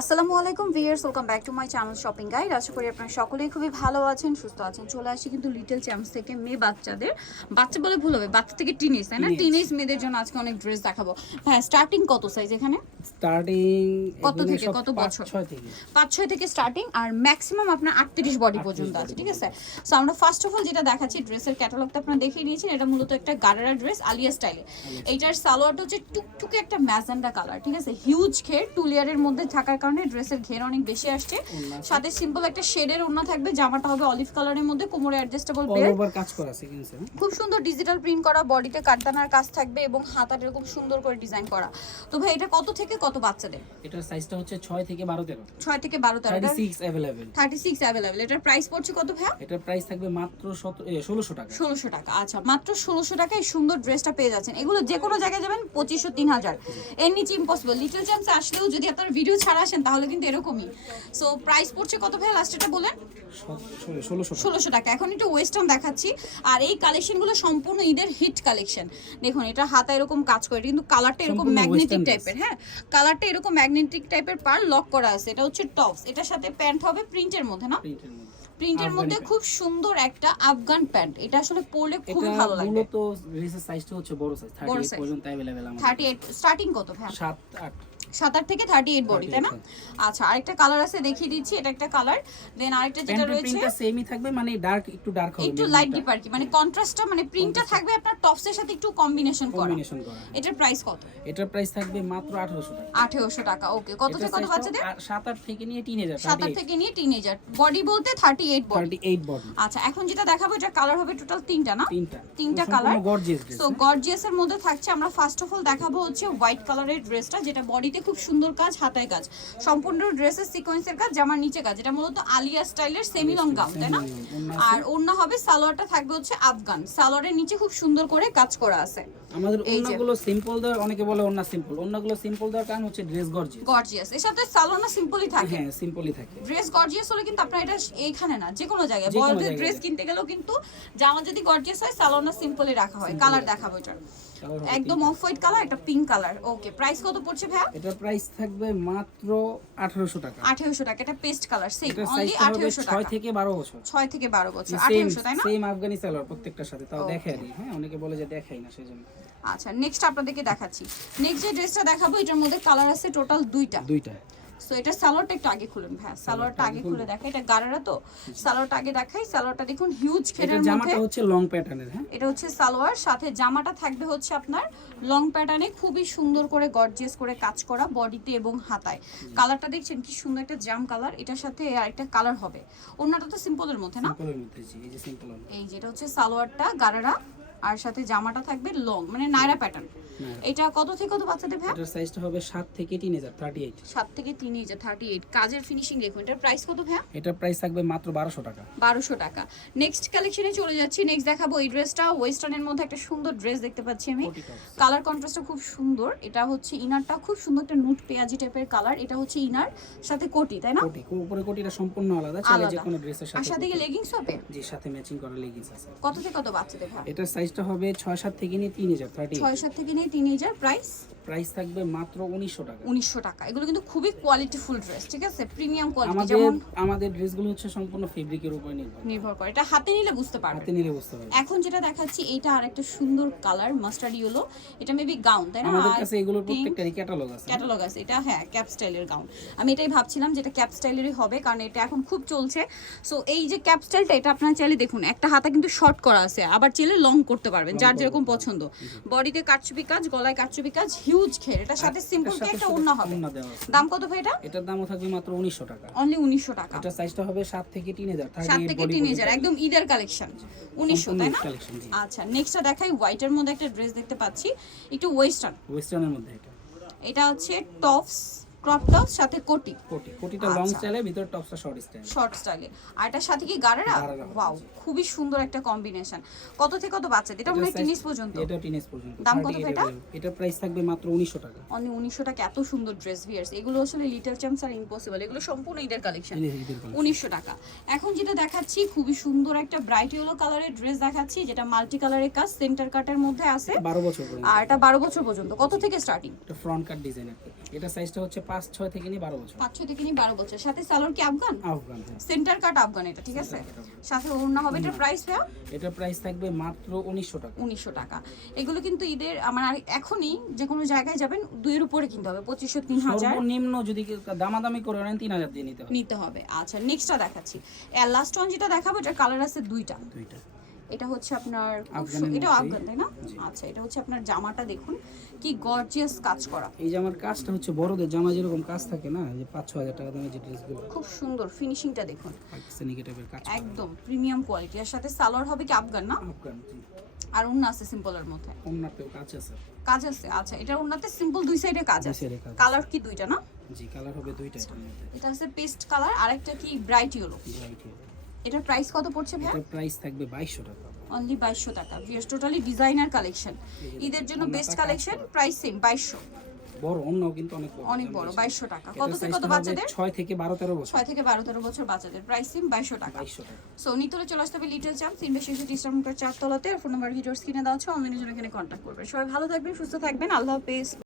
আসসালামু আলাইকুম viewers, welcome back to my channel shopping guide. আশা করি আপনারা সকলেই খুবই ভালো আছেন, সুস্থ আছেন। চলে আসি কিন্তু লিটল চ্যাম্পস থেকে মেয়ে বাচ্চাদের, বাচ্চা বলে ভুল হবে, বাচ্চা থেকে টিনেজ, তাই না? টিনেজ মেয়েদের জন্য আজকে অনেক ড্রেস দেখাবো। হ্যাঁ, স্টার্টিং কত সাইজ এখানে? স্টার্টিং কত থেকে কত বছর? 5-6 থেকে স্টার্টিং, আর ম্যাক্সিমাম আপনার 38 বডি পর্যন্ত আছে, ঠিক আছে? সো আমরা ফার্স্ট অফ অল যেটা দেখাচ্ছি, ড্রেসের ক্যাটালগটা আপনারা দেখিয়ে নিয়েছেন। এটা মূলত একটা গারারা ড্রেস আলিয়া স্টাইলে। এইটার সালোয়ারটা হচ্ছে টুকটুকে একটা ম্যাজেন্ডা কালার, ঠিক আছে? হিউজ ঘের, 2 লেয়ারের মধ্যে থাকার কারণে ড্রেসের ঘের অনেক বেশি আসছে। সাথে সিম্পল একটা শেডের ওড়না থাকবে, জামাটা হবে অলিভ কালারের মধ্যে, কোমরে অ্যাডজাস্টেবল বেল্ট, ওভার কাজ করা সিকোয়েন্স, খুব সুন্দর ডিজিটাল প্রিন্ট করা, বডিতে কাটদানার কাজ থাকবে এবং হাতাটা এরকম সুন্দর করে ডিজাইন করা। তো ভাই এটা কত থেকে কত বাচ্চাদের? এটার সাইজটা হচ্ছে 6 থেকে 12 13। 6 থেকে 12 13, 36 अवेलेबल। 36 अवेलेबल। এটার প্রাইস পড়ছে কত ভাই? এটার প্রাইস থাকবে মাত্র 1600 টাকা। 1600 টাকা। আচ্ছা, মাত্র 1600 টাকায় সুন্দর ড্রেসটা পেয়ে যাচ্ছেন। এগুলো যে কোনো জায়গায় যাবেন 2500 3000, এর নিচে ইম্পসিবল। লিটল চ্যাম্পসে আসলেও যদি আপনার ভিডিও ছাড়া আসেন তাহলে কিন্তু এরকমই। সো প্রাইস পড়ছে কত ভাই? লাস্ট এটা বলেন। 1600 টাকা। এখন একটু ওয়েস্টার্ন দেখাচ্ছি, আর এই কালেকশনগুলো সম্পূর্ণ ঈদের হিট কালেকশন। দেখুন, এটা হাতা এরকম কাজ করে, কিন্তু কালারটা এরকম ম্যাগনেটিক টাইপের। হ্যাঁ, কালারটা এরকম ম্যাগনেটিক টাইপের, পার লক করা আছে। এটা হচ্ছে টপস, এটার সাথে প্যান্ট হবে প্রিন্টের মধ্যে, না? প্রিন্টের মধ্যে খুব সুন্দর একটা আফগান প্যান্ট। এটা আসলে পরলে খুব ভালো লাগবে। মূলত ড্রেসের সাইজটা হচ্ছে বড় সাইজ, 38 পর্যন্ত अवेलेबल আমাদের। 38 স্টার্টিং কত ভাই? 7 8 7 থেকে 38 বডি, তাই না? আচ্ছা, আরেকটা কালার আছে, দেখিয়ে দিচ্ছি। এটা একটা কালার, দেন আরেকটা যেটা রয়েছে প্রিন্টটা সেমই থাকবে, মানে একটু ডার্ক হবে, একটু লাইট ডিপ আর কি, মানে কন্ট্রাস্টটা, মানে প্রিন্টটা থাকবে আপনার টপসের সাথে একটু কম্বিনেশন করা। এটার প্রাইস কত? এটার প্রাইস থাকবে মাত্র 1800 টাকা। 1800 টাকা। ওকে, কত থেকে কত বাচ্চাদের? 7 8 থেকে নিয়ে টিনেজার। 7 থেকে নিয়ে টিনেজার, বডি বলতে 38 বডি। 38 বডি। আচ্ছা, এখন যেটা দেখাবো, এটা কালার হবে টোটাল 3টা, না? 3টা কালার, সম্পূর্ণ গর্জিয়াস ড্রেস। সো গর্জিয়াসের মধ্যে থাকছে। আমরা ফার্স্ট অফ অল দেখাবো হচ্ছে হোয়াইট কালারের ড্রেসটা, যেটা বডিতে খুব সুন্দর কাজ, হাতায় কাজ, সম্পূর্ণ ড্রেসের সিকোয়েন্সের কাজ, জামার নিচে কাজ। এটা মূলত আলিয়া স্টাইলের সেমি লং গাউন, তাই না? আর ওড়না হবে, সালোয়ারটা থাকবে হচ্ছে আফগান, সালোয়ারের নিচে খুব সুন্দর করে কাজ করা আছে। আমাদের ওড়নাগুলো সিম্পল দেওয়ার, অনেকে বলে ওড়না সিম্পল, ওড়নাগুলো সিম্পল দেওয়ার কারণ হচ্ছে ড্রেস গর্জিয়াস। এর সাথে সালোয়ার সিম্পলই থাকে। হ্যাঁ, সিম্পলই থাকে। ড্রেস গর্জিয়াস হলে কিন্তু আপনারা এটা এইখানে না, যে কোনো জায়গায় বড়দের ড্রেস কিনতে গেলেও কিন্তু জামা যদি গর্জিয়াস হয়, সালোয়ার সিম্পলই রাখা হয়। কালার দেখাবো, এটা একদম অফ হোয়াইট কালার, একটা পিঙ্ক কালার। ওকে, প্রাইস কত পড়ছে ভাই? এটার প্রাইস থাকবে মাত্র 1800 টাকা। 1800 টাকা। এটা পেস্ট কালার, সেম এটার অনলি সাইজটা হবে 1800 টাকা। 6 থেকে 12 বছর। 6 থেকে 12 বছর, 1800, তাই না? সেম আফগানি সালোয়ার প্রত্যেকটার সাথে, তাও দেখাই দিই। হ্যাঁ, অনেকে বলে যে দেখাই না, সেজন্য। আচ্ছা, নেক্সট আপনাদেরকে দেখাচ্ছি। নেক্সট যে ড্রেসটা দেখাবো, এটার মধ্যে কালার আছে টোটাল দুইটা। সো এটা সালোয়ারটা একটু আগে খুলুন ভাই, সালোয়ারটা আগে খুলে দেখাই। এটা গারারা তো, সালোয়ারটা আগে দেখাই। সালোয়ারটা দেখুন হিউজ ঘেরের মধ্যে, জামাটা হচ্ছে লং প্যাটার্নের। হ্যাঁ, এটা হচ্ছে সালোয়ার, সাথে জামাটা থাকবে হচ্ছে আপনার লং প্যাটার্নে, খুবই সুন্দর করে গর্জিয়াস করে কাজ করা বডিতে এবং হাতায়। কালারটা দেখছেন কি সুন্দর, একটা জাম কালার। এটার সাথে আরেকটা কালার হবে। ওড়নাটা তো সিম্পলের মধ্যে, না? সিম্পলের মধ্যে, জি, এই যে সিম্পল। এই যেটা হচ্ছে সালোয়ারটা গারারা, আর সাথে জামাটা থাকবে লং, মানে নায়রা প্যাটার্ন। এটা কত থেকে কত বাচ্চাদের ভাই? এটার সাইজটা হবে 7 থেকে 3000, 38। 7 থেকে 3000, 38। কাজের ফিনিশিং দেখুন। এটার প্রাইস কত ভাই? এটার প্রাইস থাকবে মাত্র 1200 টাকা। 1200 টাকা। নেক্সট কালেকশনে চলে যাচ্ছি। নেক্সট দেখাবো এই ড্রেসটা, ওয়েস্টার্নের মধ্যে একটা সুন্দর ড্রেস দেখতে পাচ্ছি আমি। কালার কন্ট্রাস্টটা খুব সুন্দর। এটা হচ্ছে ইনারটা খুব সুন্দর, একটা নুট পেঁয়াজি টাইপের কালার। এটা হচ্ছে ইনার, সাথে কোটি, তাই না? কোটি, উপরে কোটিটা সম্পূর্ণ আলাদা, চাইলে যে কোনো ড্রেসের সাথে। আর সাথে কি লেগিংস হবে? জি, সাথে ম্যাচিং করা লেগিংস আছে। কত থেকে কত বাচ্চাদের ভাই? এটার সাইজটা হবে 6 7 থেকে নিয়ে 3000, 38। 6 7 থেকে নিয়ে 3000। প্রাইস থাকবে মাত্র 1900 টাকা। 1900 টাকা। এগুলো কিন্তু খুবই কোয়ালিটিফুল ড্রেস, ঠিক আছে? Premium quality. যেমন আমাদের ড্রেসগুলো হচ্ছে সম্পূর্ণ ফেব্রিকের উপর নির্ভর করে। এটা হাতে নিলে বুঝতে পারবেন। এখন যেটা দেখাচ্ছি, এটা আরেকটা সুন্দর কালার, মাস্টার্ড ইয়েলো। এটা মেবি গাউন, তাই না? আমাদের কাছে এগুলোর প্রত্যেকটারই ক্যাটালগ আছে। এটা হ্যাঁ, ক্যাপ স্টাইলের গাউন। আমি এটাই ভাবছিলাম যে এটা ক্যাপ স্টাইলেরই হবে, কারণ এটা এখন খুব চলছে। সো এই যে ক্যাপ স্টাইলটা, এটা আপনারা চাইলে দেখুন, একটা হাতা কিন্তু শর্ট করা আছে, আবার চাইলে লং করতে পারবেন, যার যেরকম পছন্দ। বডিতে কাটচুপি কাজ, গলায় কাটচুপি কাজ, হিউজ ঘের। এটা সাথে সিম্পল কি একটা ওড়না হবে। দাম কত ভাই এটা? এটার দামও থাকবে মাত্র 1900 টাকা। অনলি 1900 টাকা। এটা সাইজটা হবে 7 থেকে 3000, 7 থেকে 3000, একদম ঈদের কালেকশন। 1900, তাই না? আচ্ছা, নেক্সটটা দেখাই। হোয়াইটের মধ্যে একটা ড্রেস দেখতে পাচ্ছি, একটু ওয়েস্টার্নের মধ্যে। এটা হচ্ছে টপস, ক্রপ টপস, সাথে কোটিটা লং স্টাইলে, ভিতর টপসটা শর্ট স্টাইলে। আর এটার সাথে কি গারারা? ওয়াও, খুবই সুন্দর একটা কম্বিনেশন। কত থেকে কত বাচ্চাদের? এটা মানে টিনেজ পর্যন্ত। এটা টিনেজ পর্যন্ত। দাম কত এটা? এটার প্রাইস থাকবে মাত্র 1900 টাকা। অনলি 1900 টাকা। এত সুন্দর ড্রেস ভিয়ার্স, এগুলো আসলে লিটল চ্যাম্পস আর ইম্পসিবল, এগুলো সম্পূর্ণ ঈদের কালেকশন। 1900 টাকা। এখন যেটা দেখাচ্ছি, খুবই সুন্দর একটা ব্রাইট ইয়েলো কালারের ড্রেস দেখাচ্ছি, যেটা মাল্টি কালারের কাজ, সেন্টার কাটের মধ্যে আছে, 12 বছর পর্যন্ত। আর এটা 12 বছর পর্যন্ত। কত থেকে স্টার্টিং? এটা ফ্রন্ট কাট ডিজাইন। এটা সাইজটা হচ্ছে 5 5-6 থেকে নিয়ে 12 বছর। 5-6 থেকে নিয়ে 12 বছর। সাথে সালোয়ার কি আফগান? আফগান, হ্যাঁ। সেন্টার কাট আফগান এটা, ঠিক আছে? Center cut Afghan. সাথে ওড়না হবে। এটার প্রাইস ভাইয়া? এটার প্রাইস থাকবে মাত্র 1900 টাকা। 1900 টাকা। এগুলো কিন্তু ঈদের আমার এখনই যে কোনো জায়গায় যাবেন 2 এর উপরে কিনতে হবে, 2500-3000 সর্বনিম্ন যদি কেউ দামাদামি করে নেন 3000 দিয়ে নিতে হবে। নিতে হবে। আচ্ছা, নেক্সটটা দেখাচ্ছি। এর লাস্ট ওয়ান যেটা দেখাবো, এটার কালার আছে দুইটা। এটা হচ্ছে আপনার এটাও আফগান, তাই না? আচ্ছা, এটা হচ্ছে আপনার জামাটা দেখুন কি গর্জিয়াস কাজ করা। এই জামার কাজটা হচ্ছে বড়দের জামা যেরকম কাজ থাকে না, যে 5-6 হাজার টাকা দামের যে ড্রেসগুলো, খুব সুন্দর ফিনিশিংটা দেখুন, পাকিস্তানি টাইপের কাজ করা। একদম প্রিমিয়াম কোয়ালিটি। আর সাথে সালোয়ার হবে কি আফগান না? আফগান, জি। আর ওন্না আছে সিম্পলের মধ্যে, ওন্নাতেও কাজ আছে। কাজ আছে। আচ্ছা, এটার ওন্নাতে সিম্পল দুই সাইডে কাজ দুই আছে। side এ কাজ আছে। কালার কি দুইটা না? জি, কালার হবে দুইটা এটার মধ্যে। এটা আছে পেস্ট কালার, আরেকটা কি ব্রাইট ইয়েলো। Bright yellow। এটার প্রাইস কত পড়ছে ভাইয়া? এটার প্রাইস থাকবে 2200 টাকা। অনলি 2200 টাকা। ভিউয়ার্স, টোটালি ডিজাইনার কালেকশন, ঈদের জন্য বেস্ট কালেকশন। Price same 2200। বড় অন্যও কিন্তু অনেক বড়, অনেক বড়, 2200 টাকা। এটার কত থেকে size কত টা হবে বাচ্চাদের? 6 থেকে 12-13 বছর। 6 থেকে 12-13 বছর বাচ্চাদের। প্রাইস সেম 2200 টাকা। 2200 টাকা। সো নিতলে চলে আসতে হবে লিটল চ্যাম্পস, ইনভেস্টিগেশন ইসলামপুর 4 তলাতে। ফোন নাম্বার ভিডিওর স্ক্রিনে দেওয়া আছে, অনলাইনে জন্য এখানে কন্ট্যাক্ট করবে। সবাই ভালো থাকবেন, সুস্থ থাকবেন, আল্লাহ হাফেজ।